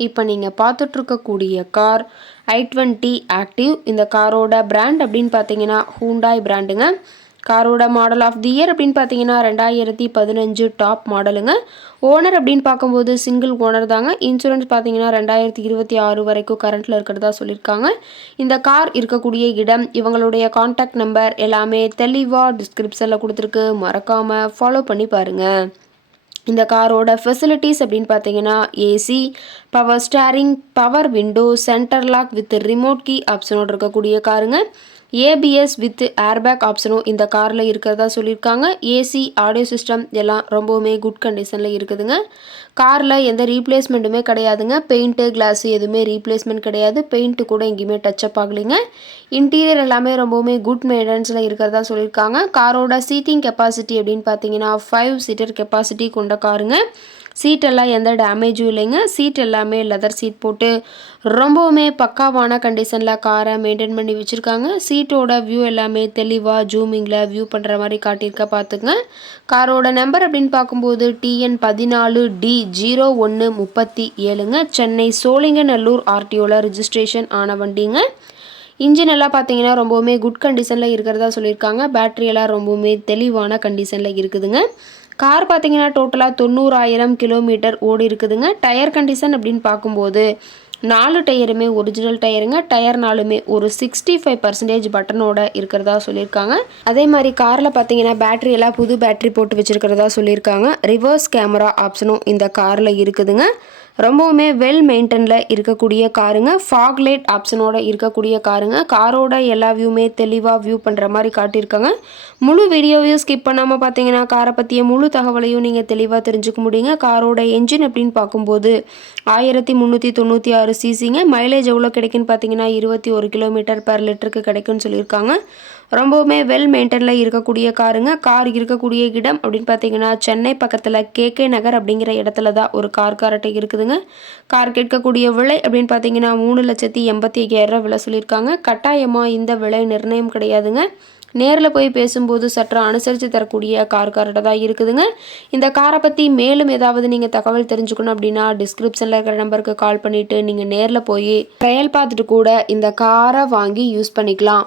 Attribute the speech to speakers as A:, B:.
A: இப்போ நீங்கள் பார்த்துட்ருக்கக்கூடிய கார் ஐ டுவெண்ட்டி ஆக்டிவ் இந்த காரோட பிராண்ட் அப்படின்னு பார்த்தீங்கன்னா ஹூண்டாய் பிராண்டுங்க காரோட மாடல் ஆஃப் தி இயர் அப்படின்னு பார்த்தீங்கன்னா ரெண்டாயிரத்தி பதினஞ்சு டாப் மாடலுங்க ஓனர் அப்படின்னு பார்க்கும்போது சிங்கிள் ஓனர் தாங்க. இன்சூரன்ஸ் பார்த்தீங்கன்னா ரெண்டாயிரத்தி இருபத்தி ஆறு வரைக்கும் கரண்ட்டில் இருக்கிறதா சொல்லியிருக்காங்க. இந்த கார் இருக்கக்கூடிய இடம் இவங்களுடைய காண்டாக்ட் நம்பர் எல்லாமே தெளிவாக டிஸ்கிரிப்ஷனில் கொடுத்துருக்கு. மறக்காமல் ஃபாலோ பண்ணி பாருங்கள் இந்த காரோட ஃபெசிலிட்டிஸ் அப்படின்னு பார்த்தீங்கன்னா AC power steering power window centre lock with remote key ஆப்ஷனோடு இருக்கக்கூடிய காருங்க. ஏபிஎஸ் வித் ஏர்பேக் ஆப்ஷனும் இந்த காரில் இருக்கிறதா சொல்லியிருக்காங்க. ஏசி ஆடியோ சிஸ்டம் எல்லாம் ரொம்பவுமே குட் கண்டிஷனில் இருக்குதுங்க. காரில் எந்த ரீப்ளேஸ்மெண்ட்டுமே கிடையாதுங்க. பெயிண்ட்டு கிளாஸு எதுவுமே ரீப்ளேஸ்மெண்ட் கிடையாது. பெயிண்ட்டு கூட எங்கேயுமே டச்சப் ஆகலைங்க. இன்டீரியர் எல்லாமே ரொம்பவுமே குட் மெயின்டெனன்ஸில் இருக்கிறதா சொல்லியிருக்காங்க. காரோட சீட்டிங் கெப்பாசிட்டி அப்படின்னு பார்த்தீங்கன்னா ஃபைவ் சீட்டர் கெப்பாசிட்டி கொண்ட காருங்க. சீட்டெல்லாம் எந்த டேமேஜும் இல்லைங்க. சீட் எல்லாமே லெதர் சீட் போட்டு ரொம்பவுமே பக்காவான கண்டிஷனில் காரை மெயின்டைன் பண்ணி வச்சுருக்காங்க. சீட்டோட வியூ எல்லாமே தெளிவாக ஜூமிங்கில் வியூ பண்ணுற மாதிரி காட்டியிருக்க பார்த்துங்க காரோட நம்பர் அப்படின்னு பார்க்கும்போது டிஎன் பதினாலு டி ஜீரோ ஒன்று முப்பத்தி ஏழுங்க. சென்னை சோழிங்கநல்லூர் ஆர்டிஓவில் ரிஜிஸ்ட்ரேஷன் ஆன வண்டிங்க. இன்ஜின் எல்லாம் பார்த்தீங்கன்னா ரொம்பவுமே குட் கண்டிஷனில் இருக்கிறதா சொல்லியிருக்காங்க. பேட்ரி எல்லாம் ரொம்பவுமே தெளிவான கண்டிஷனில் இருக்குதுங்க. கார் பார்த்தீங்கன்னா டோட்டலாக தொண்ணூறாயிரம் கிலோமீட்டர் ஓடி இருக்குதுங்க. டயர் கண்டிஷன் அப்படின்னு பார்க்கும்போது நாலு டயருமே ஒரிஜினல் டயருங்க டயர்னாலுமே ஒரு சிக்ஸ்டி ஃபைவ் பர்சன்டேஜ் பட்டனோட இருக்கிறதா சொல்லியிருக்காங்க. அதே மாதிரி காரில் பார்த்தீங்கன்னா பேட்டரி எல்லாம் புது பேட்டரி போட்டு வச்சுருக்கிறதா சொல்லியிருக்காங்க. ரிவர்ஸ் கேமரா ஆப்ஷனும் இந்த காரில் இருக்குதுங்க. ரொம்பவுமே வெல் மெயின்டெனில் இருக்கக்கூடிய காருங்க. ஃபாக் லைட் ஆப்ஷனோட இருக்கக்கூடிய காருங்க. காரோட எல்லா வியூமே தெளிவாக வியூ பண்ணுற மாதிரி காட்டியிருக்காங்க. முழு வீடியோவையும் ஸ்கிப் பண்ணாமல் பார்த்தீங்கன்னா காரை பற்றிய முழு தகவலையும் நீங்கள் தெளிவாக தெரிஞ்சுக்க முடியுங்க. காரோட என்ஜின் அப்படின்னு பார்க்கும்போது ஆயிரத்தி முந்நூற்றி தொண்ணூற்றி ஆறு சிசிங்க மைலேஜ் எவ்வளோ கிடைக்குன்னு பார்த்தீங்கன்னா இருபத்தி ஒரு கிலோமீட்டர் பர் லிட்டருக்கு கிடைக்குன்னு சொல்லியிருக்காங்க. ரொம்பவுமே வெல் மெயின்டெனில் இருக்கக்கூடிய காருங்க. கார் இருக்கக்கூடிய இடம் அப்படின்னு பார்த்தீங்கன்னா சென்னை பக்கத்தில் கேகே நகர் அப்படிங்கிற இடத்துல தான் ஒரு கார் காரட்டை இருக்குதுங்க. கார் கேட்கக்கூடிய விலை அப்படின்னு பார்த்தீங்கன்னா மூணு லட்சத்தி எண்பத்தி ஐயாயிரம் விலை சொல்லியிருக்காங்க. கட்டாயமாக இந்த விலை நிர்ணயம் கிடையாதுங்க. நேரில் போய் பேசும்போது சற்று அனுசரித்து தரக்கூடிய கார் கார்ட்டை தான் இருக்குதுங்க. இந்த காரை பற்றி மேலும் ஏதாவது நீங்கள் தகவல் தெரிஞ்சுக்கணும் அப்படின்னா டிஸ்கிரிப்ஷனில் இருக்கிற நம்பருக்கு கால் பண்ணிவிட்டு நீங்கள் நேரில் போய் ட்ரையல் பார்த்துட்டு கூட இந்த காரை வாங்கி யூஸ் பண்ணிக்கலாம்.